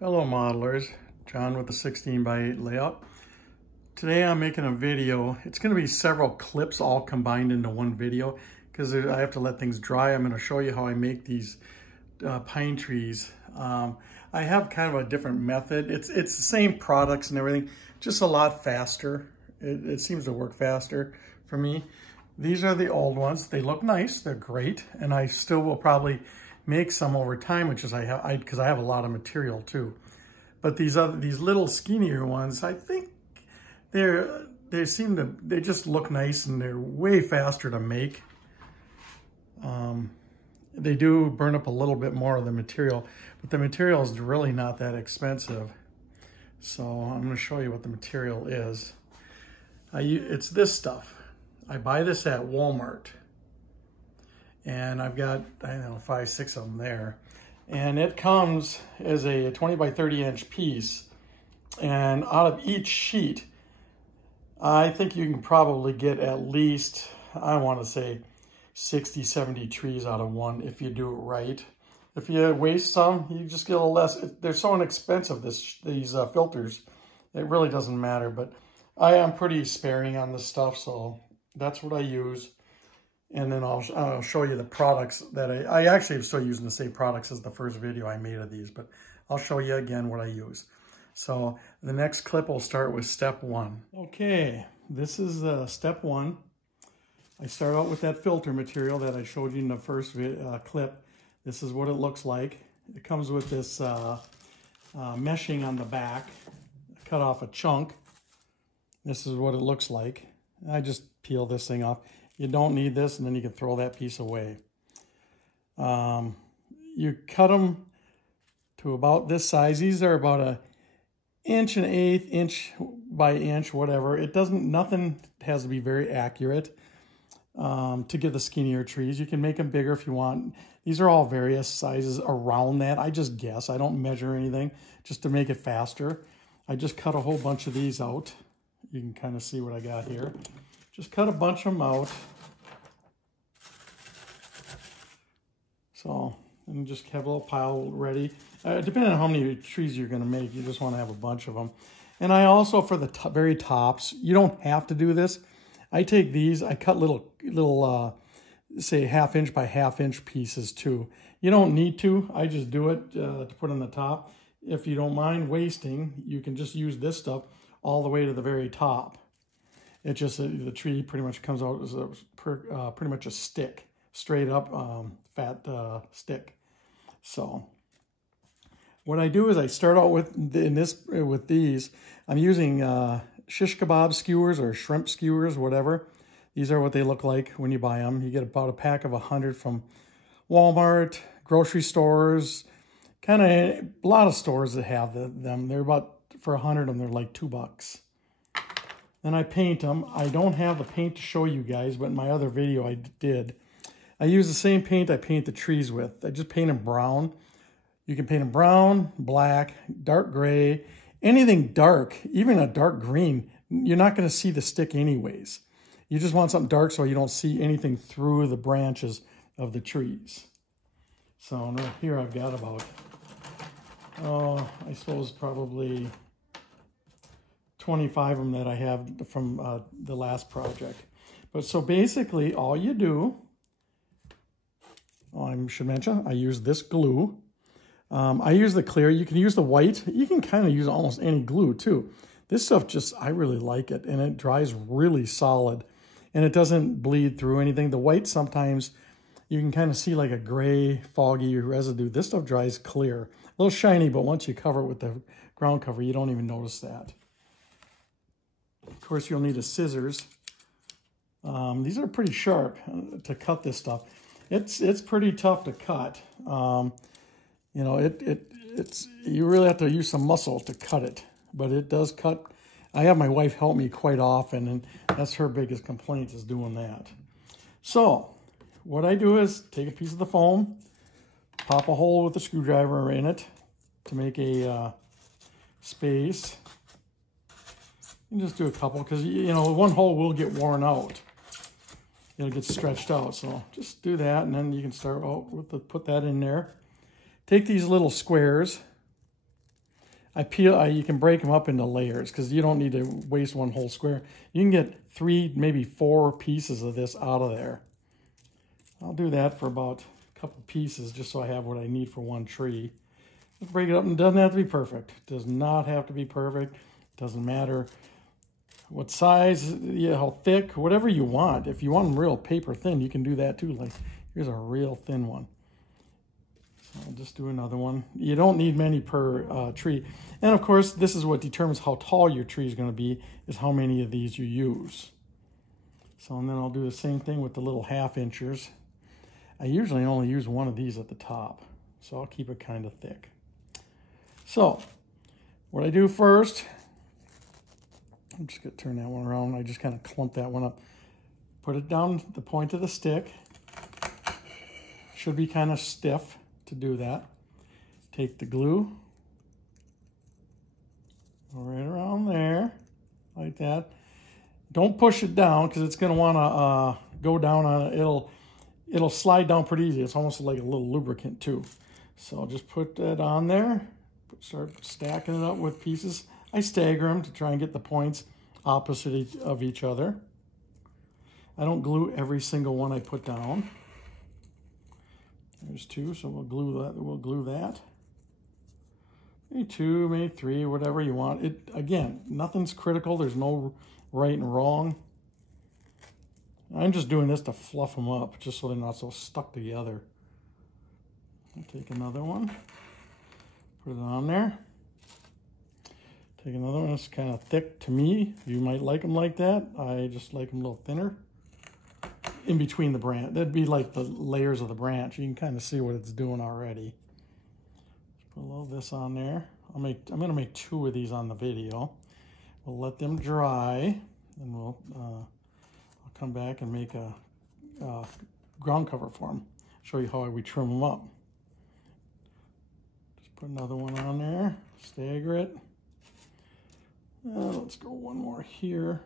Hello modelers, John with the 16 by 8 layout. Today I'm making a video. It's going to be several clips all combined into one video because I have to let things dry. I'm going to show you how I make these pine trees. I have kind of a different method. It's the same products and everything, just a lot faster. It seems to work faster for me. These are the old ones. They look nice, they're great, and I still will probably make some over time, which is because I have a lot of material too. But these little skinnier ones, I think they just look nice and they're way faster to make. They do burn up a little bit more of the material, but the material is really not that expensive. So I'm going to show you what the material is. It's this stuff. I buy this at Walmart. And I've got, I don't know, 5, 6 of them there. And it comes as a 20 by 30 inch piece. And out of each sheet, I think you can probably get at least, I want to say, 60, 70 trees out of one if you do it right. If you waste some, you just get a little less. They're so inexpensive, these filters. It really doesn't matter. But I am pretty sparing on this stuff, so that's what I use. And then I'll show you the products that I actually am still using the same products as the first video I made of these, but I'll show you again what I use. So the next clip will start with step 1. Okay, this is step 1. I start out with that filter material that I showed you in the first clip. This is what it looks like. It comes with this meshing on the back. I cut off a chunk. This is what it looks like. I just peel this thing off. You don't need this, and then you can throw that piece away. You cut them to about this size. These are about 1 1/8 inch by inch, whatever. Nothing has to be very accurate to get the skinnier trees. You can make them bigger if you want. These are all various sizes around that. I just guess. I don't measure anything just to make it faster. I just cut a whole bunch of these out. You can kind of see what I got here. Just cut a bunch of them out. So, and just have a little pile ready. Depending on how many trees you're going to make, you just want to have a bunch of them. And I also, for the very tops, you don't have to do this. I take these, I cut little say 1/2 inch by 1/2 inch pieces too. You don't need to. I just do it to put on the top. If you don't mind wasting, you can just use this stuff all the way to the very top. It just, the tree pretty much comes out as pretty much a stick, straight up fat stick. So what I do is I start out with these. I'm using shish kebab skewers or shrimp skewers, whatever. These are what they look like when you buy them. You get about a pack of 100 from Walmart, grocery stores, kind of a lot of stores that have them. They're about, for 100 of them, they're like $2. Then I paint them. I don't have the paint to show you guys, but in my other video I did. I use the same paint I paint the trees with. I just paint them brown. You can paint them brown, black, dark gray, anything dark, even a dark green. You're not going to see the stick anyways. You just want something dark so you don't see anything through the branches of the trees. So here I've got about, I suppose probably 25 of them that I have from the last project. But so basically all you do, I should mention, I use this glue. I use the clear. You can use the white. You can kind of use almost any glue too. This stuff just, I really like it, and it dries really solid, and it doesn't bleed through anything. The white sometimes you can kind of see like a gray, foggy residue. This stuff dries clear. A little shiny, but once you cover it with the ground cover, you don't even notice that. Of course, you'll need a scissors. These are pretty sharp to cut this stuff. It's pretty tough to cut. You know, you really have to use some muscle to cut it, but it does cut. I have my wife help me quite often, and that's her biggest complaint, is doing that. So what I do is take a piece of the foam, pop a hole with a screwdriver in it to make a space. You just do a couple, because, you know, one hole will get worn out. It'll get stretched out. So just do that, and then you can start out with put that in there. Take these little squares You can break them up into layers because you don't need to waste one whole square. You can get 3, maybe 4 pieces of this out of there. I'll do that for about a couple pieces just so I have what I need for one tree. Just break it up, and it doesn't have to be perfect. It does not have to be perfect. It doesn't matter what size, how thick, whatever you want. If you want them real paper thin, you can do that too. Like, here's a real thin one. So I'll just do another one. You don't need many per tree. And of course, this is what determines how tall your tree is going to be, is how many of these you use. So, and then I'll do the same thing with the little 1/2 inchers. I usually only use one of these at the top, so I'll keep it kind of thick. So, what I do first, I'm just going to turn that one around. I just kind of clump that one up. Put it down the point of the stick. Should be kind of stiff to do that. Take the glue, go right around there, like that. Don't push it down because it's going to want to go down on it. It'll slide down pretty easy. It's almost like a little lubricant too. So just put that on there. Start stacking it up with pieces. I stagger them to try and get the points opposite of each other. I don't glue every single one I put down. There's 2, so we'll glue that. Maybe 2, maybe 3, whatever you want. Again, nothing's critical. There's no right and wrong. I'm just doing this to fluff them up, just so they're not so stuck together. I'll take another one, put it on there. Take another one that's kind of thick to me. You might like them like that. I just like them a little thinner. In between the branch. That'd be like the layers of the branch. You can kind of see what it's doing already. Put a little of this on there. I'm going to make 2 of these on the video. We'll let them dry, and I'll come back and make a ground cover for them. Show you how we trim them up. Just put another one on there. Stagger it. Let's go one more here.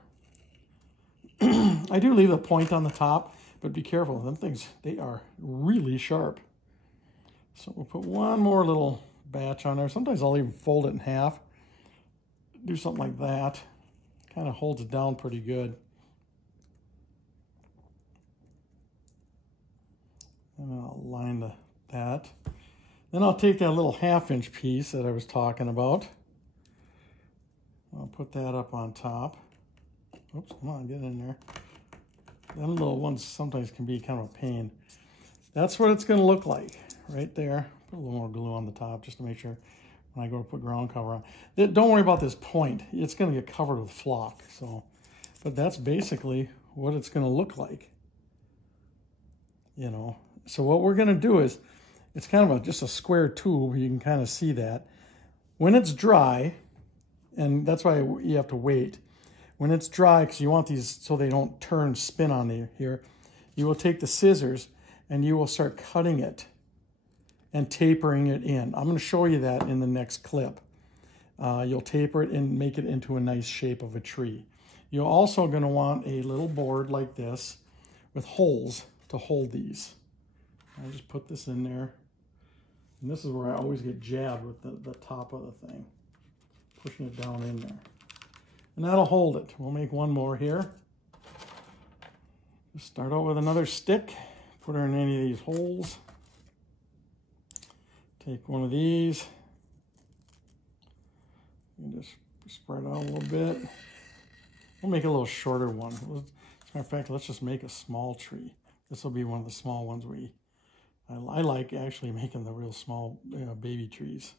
I do leave a point on the top, but be careful. Them things, they are really sharp. So we'll put one more little batch on there. Sometimes I'll even fold it in half. Do something like that. Kind of holds it down pretty good. And I'll line that. Then I'll take that little 1/2 inch piece that I was talking about. I'll put that up on top. Oops, come on, get in there. Them little ones sometimes can be kind of a pain. That's what it's going to look like right there. Put a little more glue on the top just to make sure when I go to put ground cover on. Don't worry about this point. It's going to get covered with flock. So, but that's basically what it's going to look like. You know. So what we're going to do is, it's kind of just a square tube. You can kind of see that. When it's dry, and that's why you have to wait. When it's dry, because you want these so they don't spin on you here, you will take the scissors and you will start cutting it and tapering it in. I'm going to show you that in the next clip. You'll taper it and make it into a nice shape of a tree. You're also going to want a little board like this with holes to hold these. I just put this in there. And this is where I always get jabbed with the top of the thing. Pushing it down in there. And that'll hold it. We'll make one more here. Just start out with another stick. Put her in any of these holes. Take one of these. And just spread out a little bit. We'll make a little shorter one. As a matter of fact, let's just make a small tree. This will be one of the small ones I like actually making the real small baby trees.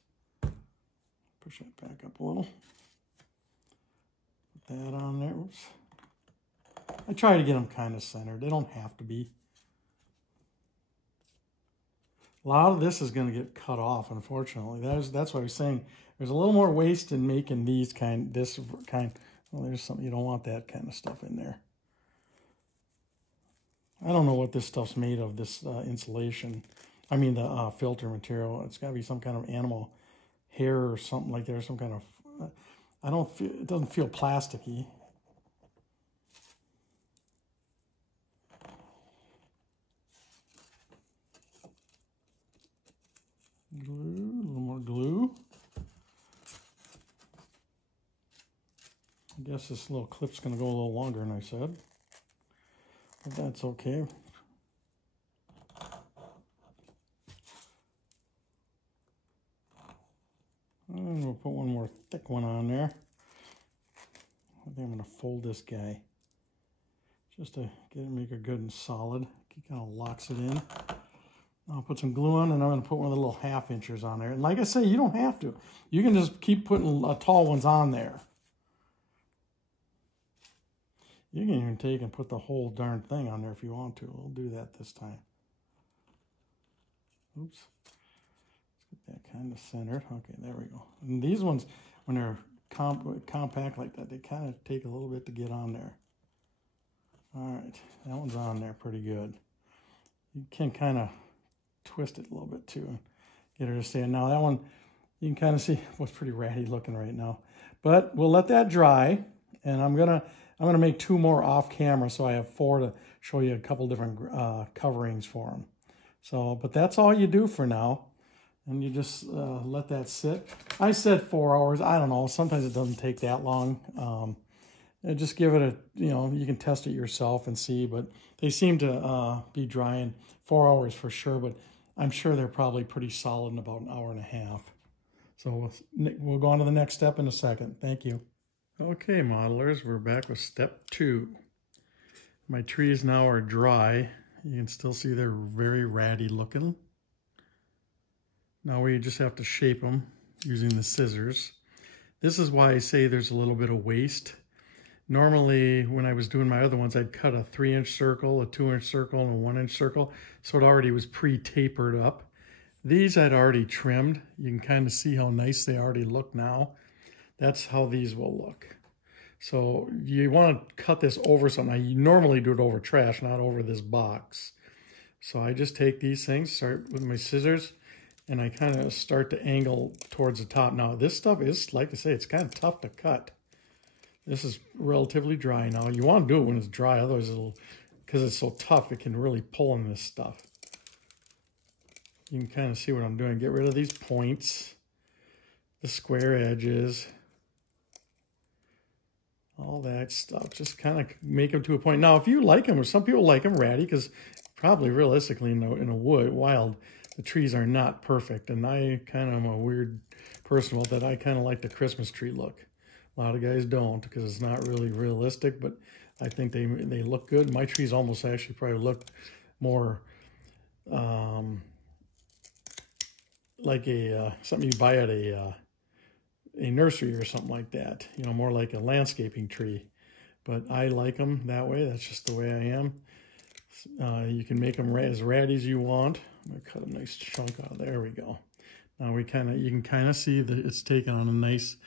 Push that back up a little. Put that on there. Oops. I try to get them kind of centered. They don't have to be. A lot of this is going to get cut off, unfortunately. That's what I was saying. There's a little more waste in making this kind. Well, there's something, you don't want that kind of stuff in there. I don't know what this stuff's made of, this insulation. I mean the filter material. It's got to be some kind of animal hair or something like that, or some kind of, it doesn't feel plasticky. Glue, a little more glue. guess this little clip's going to go a little longer than I said. But that's okay. And we'll put one more thick one on there. I think I'm going to fold this guy just to get it, make it good and solid. It kind of locks it in. I'll put some glue on, and I'm going to put one of the little 1/2 inchers on there. And like I say, you don't have to. You can just keep putting tall ones on there. You can even take and put the whole darn thing on there if you want to. We'll do that this time. Oops. Let's get that kind of centered. Okay, there we go. And these ones, when they're compact like that, they kind of take a little bit to get on there. All right, that one's on there pretty good. You can kind of twist it a little bit too and get her to stay. Now that one, you can kind of see what's pretty ratty looking right now. But we'll let that dry, and I'm gonna make 2 more off camera, so I have 4 to show you a couple different coverings for them. So, but that's all you do for now, and you just let that sit. I said 4 hours. I don't know. Sometimes it doesn't take that long. And just give it a, you can test it yourself and see, but they seem to be dry in 4 hours for sure, but I'm sure they're probably pretty solid in about 1.5 hours. So we'll go on to the next step in a second. Thank you. Okay, modelers, we're back with step 2. My trees now are dry. You can still see they're very ratty looking. Now we just have to shape them using the scissors. This is why I say there's a little bit of waste. Normally, when I was doing my other ones, I'd cut a 3-inch circle, a 2-inch circle, and a 1-inch circle, so it already was pre-tapered up. These I'd already trimmed. You can kind of see how nice they already look now. That's how these will look. So you want to cut this over something. I normally do it over trash, not over this box. So I just take these things, start with my scissors, and I kind of start to angle towards the top. Now this stuff is, like I say, it's kind of tough to cut. This is relatively dry now. You want to do it when it's dry, otherwise it'll, because it's so tough, it can really pull in this stuff. You can kind of see what I'm doing. Get rid of these points, the square edges, all that stuff. Just kind of make them to a point. Now, if you like them, or some people like them ratty, because probably realistically in a wild, the trees are not perfect. And I kind of am a weird person about that. I kind of like the Christmas tree look. A lot of guys don't, because it's not really realistic, but I think they look good. My trees almost actually probably look more like something you buy at a nursery or something like that. More like a landscaping tree. But I like them that way. That's just the way I am. You can make them as ratty as you want. I'm gonna cut a nice chunk out. There we go. Now you can kind of see that it's taken on a nice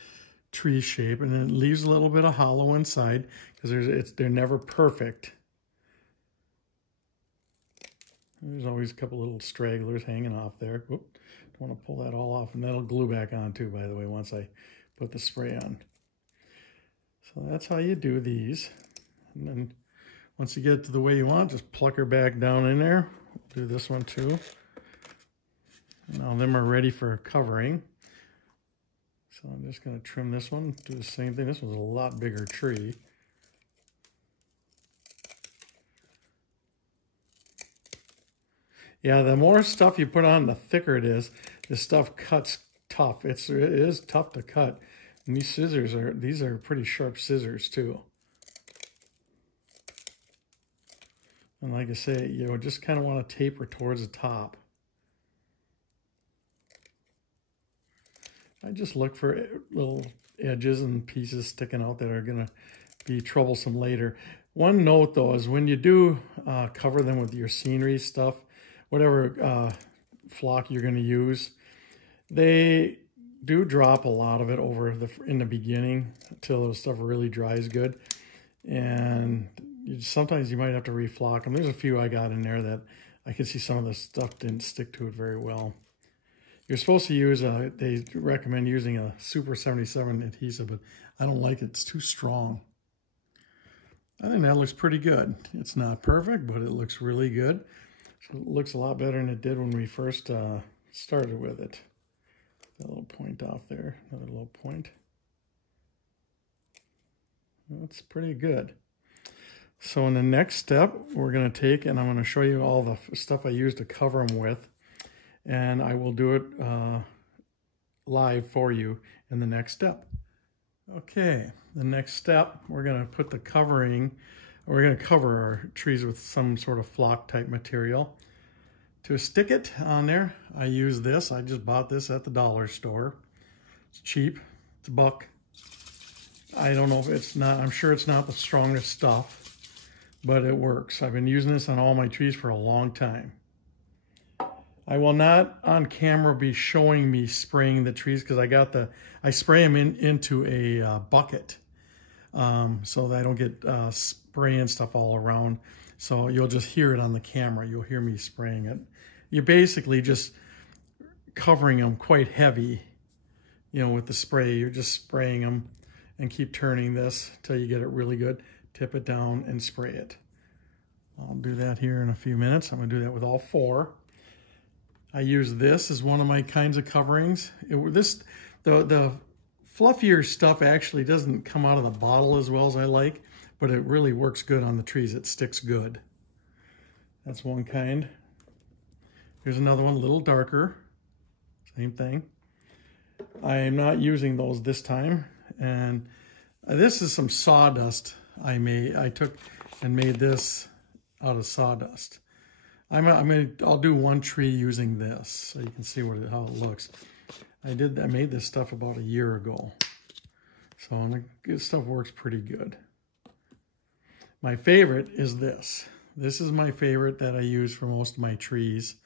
tree shape, and then it leaves a little bit of hollow inside because they're never perfect. There's always a couple little stragglers hanging off there. Oop, don't want to pull that all off, and that'll glue back on too, by the way, once I put the spray on. So that's how you do these. And then once you get it to the way you want, just pluck her back down in there. Do this one too. Now them are ready for covering. So I'm just going to trim this one, do the same thing. This one's a lot bigger tree. Yeah, the more stuff you put on, the thicker it is. This stuff cuts tough. It is tough to cut. And these are pretty sharp scissors too. And like I say, just kind of want to taper towards the top. I just look for little edges and pieces sticking out that are going to be troublesome later. One note, though, is when you do cover them with your scenery stuff, whatever flock you're going to use, they do drop a lot of it in the beginning until the stuff really dries good. And sometimes you might have to reflock them. There's a few I got in there that I can see some of the stuff didn't stick to it very well. You're supposed to use, they recommend using a Super 77 adhesive, but I don't like it. It's too strong. I think that looks pretty good. It's not perfect, but it looks really good. So it looks a lot better than it did when we first started with it. That little point off there, another little point. That's pretty good. So in the next step, we're going to take, and I'm going to show you all the stuff I use to cover them with, and I will do it live for you in the next step. Okay, the next step, we're going to put the covering, we're going to cover our trees with some sort of flock type material. To stick it on there, I use this. I just bought this at the dollar store. It's cheap, it's $1. I don't know if it's not, I'm sure it's not the strongest stuff, but it works. I've been using this on all my trees for a long time. I will not on camera be showing me spraying the trees because I spray them into a bucket so that I don't get spraying stuff all around. So you'll just hear it on the camera. You'll hear me spraying it. You're basically just covering them quite heavy, you know, with the spray. You're just spraying them and keep turning this until you get it really good. Tip it down and spray it. I'll do that here in a few minutes. I'm going to do that with all 4. I use this as one of my kinds of coverings. The fluffier stuff actually doesn't come out of the bottle as well as I like, but it really works good on the trees. It sticks good. That's one kind. Here's another one, a little darker. Same thing. I am not using those this time. And this is some sawdust I made. I took and made this out of sawdust. I'll do one tree using this so you can see how it looks. I made this stuff about a year ago. So this stuff works pretty good. My favorite is this. This is my favorite that I use for most of my trees.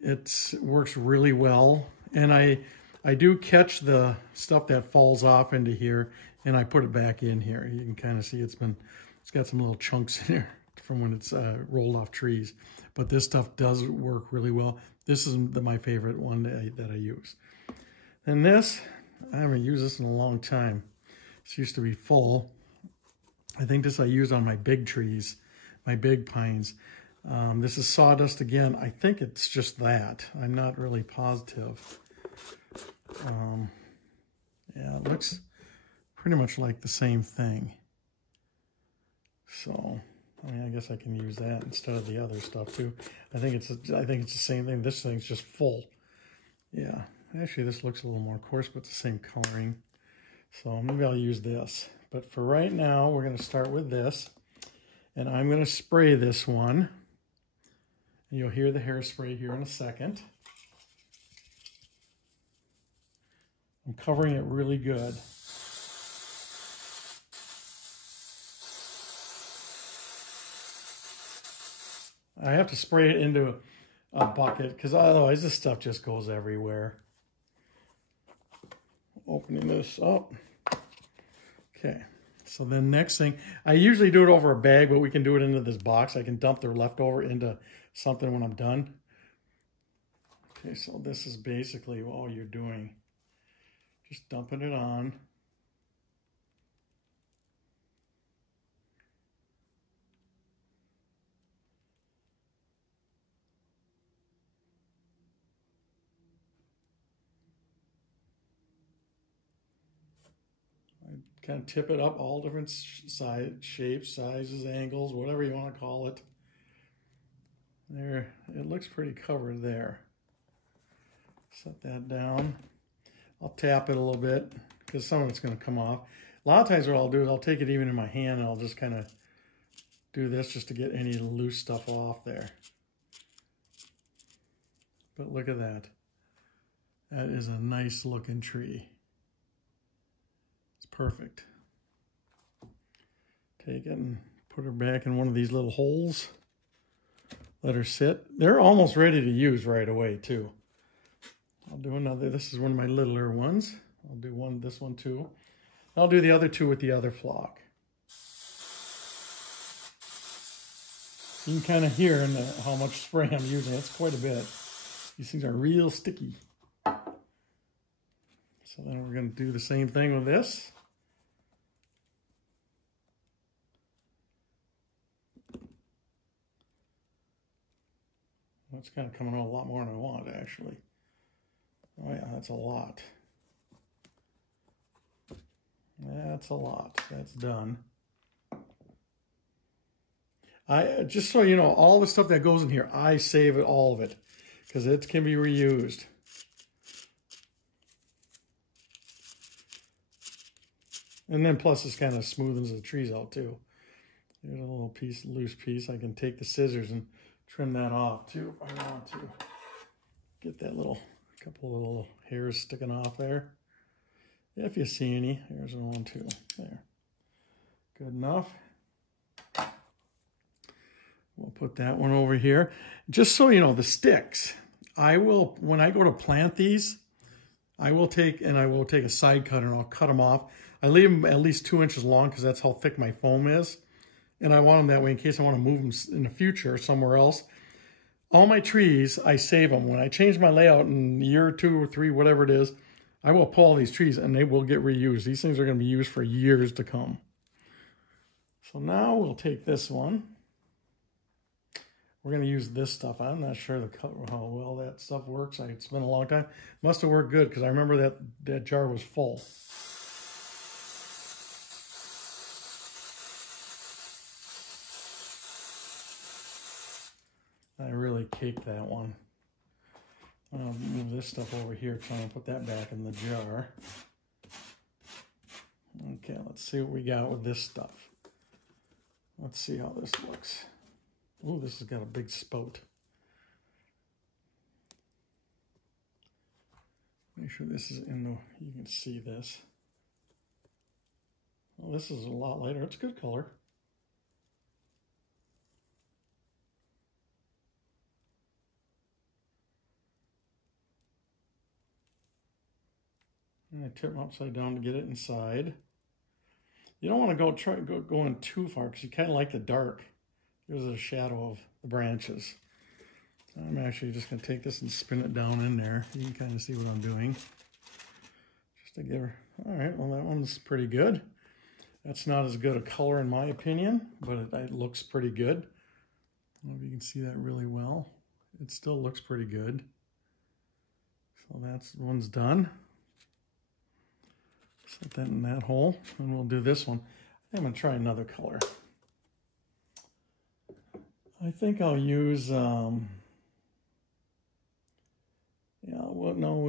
It works really well. And I do catch the stuff that falls off into here and I put it back in here. You can kind of see it's got some little chunks in here from when it's rolled off trees. But this stuff does work really well. This is my favorite one that I use. And this, I haven't used this in a long time. This used to be full. I think this I use on my big trees, my big pines. This is sawdust again. I think it's just that. I'm not really positive. Yeah, it looks pretty much like the same thing. So, I mean, I guess I can use that instead of the other stuff too. I think it's the same thing. This thing's just full. Yeah, actually this looks a little more coarse, but it's the same coloring. So maybe I'll use this. But for right now, we're going to start with this. And I'm going to spray this one. And you'll hear the hairspray here in a second. I'm covering it really good. I have to spray it into a bucket because otherwise this stuff just goes everywhere. Opening this up. Okay, so then next thing, I usually do it over a bag, but we can do it into this box. I can dump the leftover into something when I'm done. Okay, so this is basically all you're doing. Just dumping it on. Kind of tip it up, all different shapes, sizes, angles, whatever you want to call it. There, it looks pretty covered there. Set that down. I'll tap it a little bit because some of it's going to come off. A lot of times what I'll do is I'll take it even in my hand and I'll just kind of do this just to get any loose stuff off there. But look at that. That is a nice looking tree. Perfect. Take it and put her back in one of these little holes. Let her sit. They're almost ready to use right away too. I'll do another. This is one of my littler ones. I'll do this one too. I'll do the other two with the other flock. You can kind of hear how much spray I'm using. It's quite a bit. These things are real sticky. So then we're going to do the same thing with this. That's kind of coming out a lot more than I want, actually. Oh yeah, that's a lot. That's a lot. That's done. Just so you know, all the stuff that goes in here, I save it, all of it, because it can be reused. And then plus this kind of smoothens the trees out too. There's a little piece, loose piece. I can take the scissors and trim that off too if I want to. Get that couple of little hairs sticking off there. If you see any, here's one too. There. Good enough. We'll put that one over here. Just so you know, the sticks, when I go to plant these, I will take a side cutter and I'll cut them off. I leave them at least 2 inches long because that's how thick my foam is. And I want them that way in case I want to move them in the future somewhere else. All my trees, I save them. When I change my layout in a year or 2 or 3, whatever it is, I will pull all these trees and they will get reused. These things are going to be used for years to come. So now we'll take this one. We're going to use this stuff. I'm not sure how well that stuff works. It's been a long time. Must have worked good because I remember that jar was full. I really caked that one. I'll move this stuff over here, try and put that back in the jar. Okay, let's see what we got with this stuff. Let's see how this looks. Oh, this has got a big spout. Make sure this is you can see this. Well, this is a lot lighter. It's good color. And I tip them upside down to get it inside. You don't want to go in too far because you kind of like the dark. There's a shadow of the branches. So I'm actually just going to take this and spin it down in there. You can kind of see what I'm doing. Just to give her, all right, well that one's pretty good. That's not as good a color in my opinion, but it looks pretty good. I don't know if you can see that really well. It still looks pretty good. So that's one's done. Set that in that hole, and we'll do this one. I'm going to try another color. I think I'll use, we'll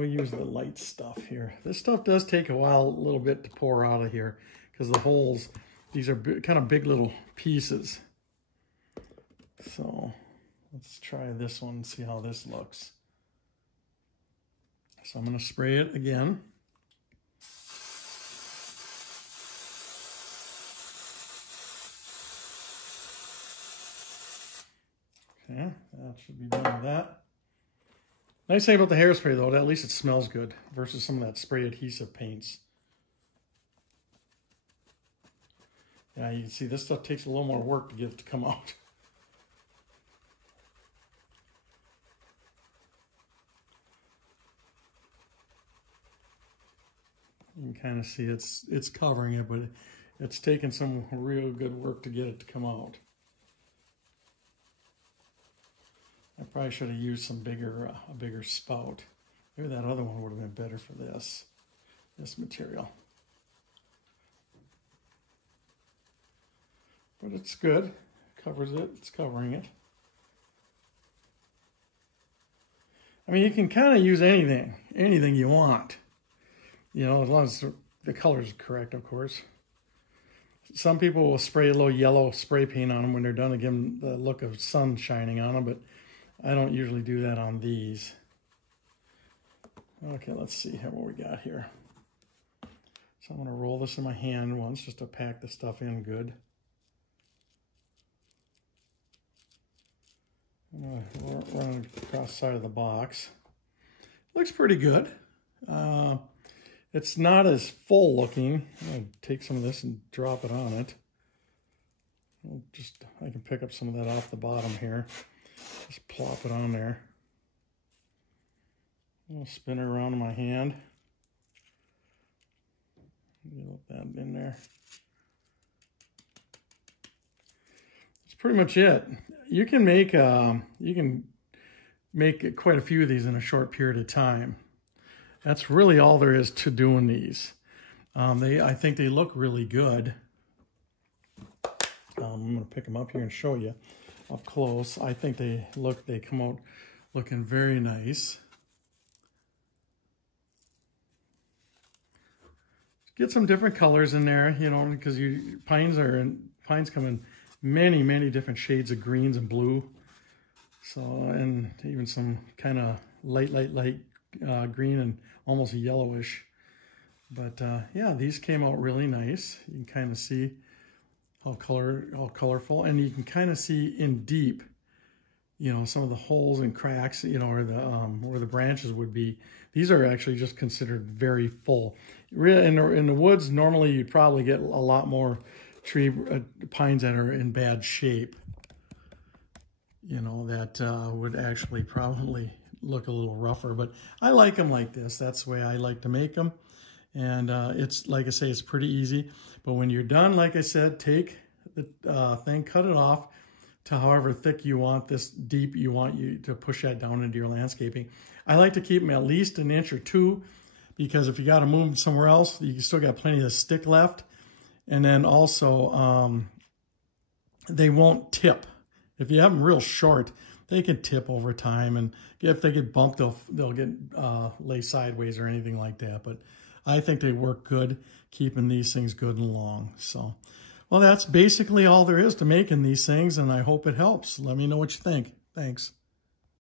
use the light stuff here. This stuff does take a little bit to pour out of here because the holes, these are kind of big little pieces. So let's try this one and see how this looks. So I'm going to spray it again. Okay, that should be done with that. Nice thing about the hairspray though, at least it smells good versus some of that spray adhesive paints. Yeah, you can see this stuff takes a little more work to get it to come out. You can kind of see it's covering it, but it's taken some real good work to get it to come out. I probably should have used some a bigger spout. Maybe that other one would have been better for this material. But it's good. It covers it. It's covering it. I mean, you can kind of use anything you want. You know, as long as the color is correct, of course. Some people will spray a little yellow spray paint on them when they're done to give them the look of sun shining on them, but I don't usually do that on these. Okay, let's see what we got here. So I'm going to roll this in my hand once just to pack the stuff in good. I'm going to run it across the side of the box. Looks pretty good. It's not as full looking. I'm going to take some of this and drop it on it. I can pick up some of that off the bottom here. Just plop it on there. I'll spin it around in my hand. Get that in there. That's pretty much it. You can make quite a few of these in a short period of time. That's really all there is to doing these. I think they look really good. I'm going to pick them up here and show you up close. I think they come out looking very nice. Get some different colors in there, you know, because pines come in many, many different shades of greens and blue. So, and even some kind of light green and almost yellowish. But yeah, these came out really nice. You can kind of see how colorful, and you can kind of see in deep, you know, some of the holes and cracks, you know, where the branches would be. These are actually just considered very full. In the woods, normally you'd probably get a lot more pines that are in bad shape. You know, that would actually probably look a little rougher, but I like them like this. That's the way I like to make them. And it's, like I say, it's pretty easy. But when you're done, like I said, take the thing, cut it off to however thick you want, this deep you want you to push that down into your landscaping. I like to keep them at least 1 inch or 2, because if you got to move them somewhere else, you still got plenty of stick left. And then also, they won't tip. If you have them real short, they can tip over time, and if they get bumped, they'll get lay sideways or anything like that. But I think they work good, keeping these things good and long. So, well, that's basically all there is to making these things, and I hope it helps. Let me know what you think. Thanks.